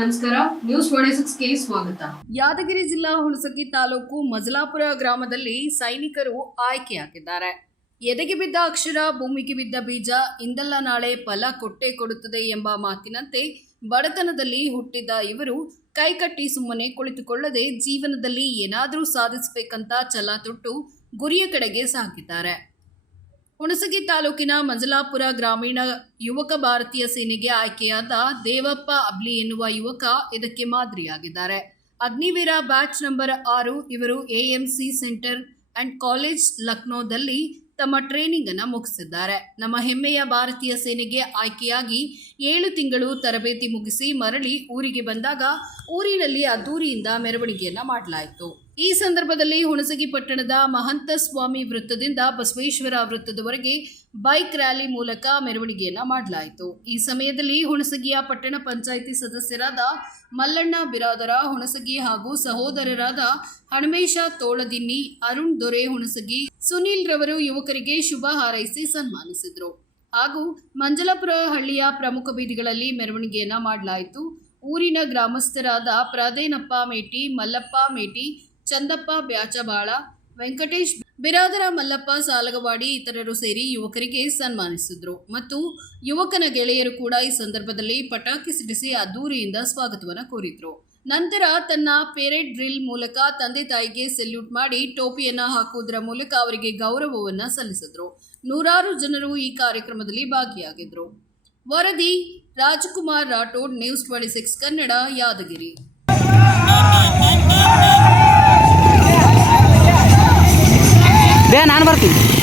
ನಮಸ್ಕಾರ, ನ್ಯೂಸ್ 26ಗೆ ಸ್ವಾಗತ. ಯಾದಗಿರಿ ಜಿಲ್ಲಾ ಹುಣಸಗಿ ತಾಲೂಕು ಮಜಲಾಪುರ ಗ್ರಾಮದಲ್ಲಿ ಸೈನಿಕರು ಆಯ್ಕೆಯಾಗಿದ್ದಾರೆ. ಎದೆಗೆ ಬಿದ್ದ ಅಕ್ಷರ, ಭೂಮಿಗೆ ಬಿದ್ದ ಬೀಜ, ಇಂದಲ್ಲ ನಾಳೆ ಫಲ ಕೊಟ್ಟೇ ಕೊಡುತ್ತದೆ ಎಂಬ ಮಾತಿನಂತೆ ಬಡತನದಲ್ಲಿ ಹುಟ್ಟಿದ್ದ ಇವರು ಕೈಕಟ್ಟಿ ಸುಮ್ಮನೆ ಕುಳಿತುಕೊಳ್ಳದೆ ಜೀವನದಲ್ಲಿ ಏನಾದರೂ ಸಾಧಿಸಬೇಕಂತ ಛಲ ತೊಟ್ಟು ಗುರಿಯ ಕಡೆಗೆ ಸಾಗಿದ್ದಾರೆ. ಹುಣಸಗಿ ತಾಲೂಕಿನ ಮಂಜಲಾಪುರ ಗ್ರಾಮೀಣ ಯುವಕ ಭಾರತೀಯ ಸೇನೆಗೆ ಆಯ್ಕೆಯಾದ ದೇವಪ್ಪ ಅಬ್ಲಿ ಎನ್ನುವ ಯುವಕ ಇದಕ್ಕೆ ಮಾದರಿಯಾಗಿದ್ದಾರೆ. ಅಗ್ನಿವೀರ ಬ್ಯಾಚ್ ನಂಬರ್ 6 ಇವರು ಎಎಂಸಿ ಸೆಂಟರ್ ಅಂಡ್ ಕಾಲೇಜ್ ಲಕ್ನೋದಲ್ಲಿ ತಮ್ಮ ಟ್ರೈನಿಂಗ್ ಅನ್ನು ಮುಗಿಸಿದ್ದಾರೆ. ನಮ್ಮ ಹೆಮ್ಮೆಯ ಭಾರತೀಯ ಸೇನೆಗೆ ಆಯ್ಕೆಯಾಗಿ 7 ತಿಂಗಳು ತರಬೇತಿ ಮುಗಿಸಿ ಮರಳಿ ಊರಿಗೆ ಬಂದಾಗ ಊರಿನಲ್ಲಿ ಅದ್ದೂರಿಯಿಂದ ಮೆರವಣಿಗೆಯನ್ನ ಮಾಡಲಾಯಿತು. ಈ ಸಂದರ್ಭದಲ್ಲಿ ಹುಣಸಗಿ ಪಟ್ಟಣದ ಮಹಂತ ಸ್ವಾಮಿ ವೃತ್ತದಿಂದ ಬಸವೇಶ್ವರ ವೃತ್ತದವರೆಗೆ ಬೈಕ್ ರ್ಯಾಲಿ ಮೂಲಕ ಮೆರವಣಿಗೆಯನ್ನ ಮಾಡಲಾಯಿತು. ಈ ಸಮಯದಲ್ಲಿ ಹುಣಸಗಿಯ ಪಟ್ಟಣ ಪಂಚಾಯಿತಿ ಸದಸ್ಯರಾದ ಮಲ್ಲಣ್ಣ ಬಿರಾದರ ಹುಣಸಗಿ ಹಾಗೂ ಸಹೋದರರಾದ ಹನುಮೇಶ ತೋಳದಿನ್ನಿ, ಅರುಣ್ ದೊರೆ ಹುಣಸಗಿ, ಸುನೀಲ್ ರವರು ಯುವಕರಿಗೆ ಶುಭ ಹಾರೈಸಿ ಸನ್ಮಾನಿಸಿದರು. ಹಾಗೂ ಮಂಜಲಾಪುರ ಹಳ್ಳಿಯ ಪ್ರಮುಖ ಬೀದಿಗಳಲ್ಲಿ ಮೆರವಣಿಗೆಯನ್ನ ಮಾಡಲಾಯಿತು. ಊರಿನ ಗ್ರಾಮಸ್ಥರಾದ ಪ್ರಾದೇನಪ್ಪ ಮೇಟಿ, ಮಲ್ಲಪ್ಪ ಮೇಟಿ, ಚಂದಪ್ಪ ಬ್ಯಾಚಬಾಳ, ವೆಂಕಟೇಶ್ ಬಿರಾದರ, ಮಲ್ಲಪ್ಪ ಸಾಲಗವಾಡಿ ಇತರರು ಸೇರಿ ಯುವಕರಿಗೆ ಸನ್ಮಾನಿಸಿದ್ರು. ಮತ್ತು ಯುವಕನ ಗೆಳೆಯರು ಕೂಡ ಈ ಸಂದರ್ಭದಲ್ಲಿ ಪಟಾಕಿ ಸಿಡಿಸಿ ಅದ್ದೂರಿಯಿಂದ ಸ್ವಾಗತವನ್ನು ಕೋರಿದ್ರು. ನಂತರ ತನ್ನ ಪೆರೇಡ್ ಡ್ರಿಲ್ ಮೂಲಕ ತಂದೆ ತಾಯಿಗೆ ಸೆಲ್ಯೂಟ್ ಮಾಡಿ ಟೋಪಿಯನ್ನ ಹಾಕುವುದರ ಮೂಲಕ ಅವರಿಗೆ ಗೌರವವನ್ನ ಸಲ್ಲಿಸಿದ್ರು. ನೂರಾರು ಜನರು ಈ ಕಾರ್ಯಕ್ರಮದಲ್ಲಿ ಭಾಗಿಯಾಗಿದ್ರು. ವರದಿ ರಾಜಕುಮಾರ್ ರಾಠೋಡ್, ನ್ಯೂಸ್ 26 ಕನ್ನಡ, ಯಾದಗಿರಿ. ನಾನು ಬರ್ತೀನಿ.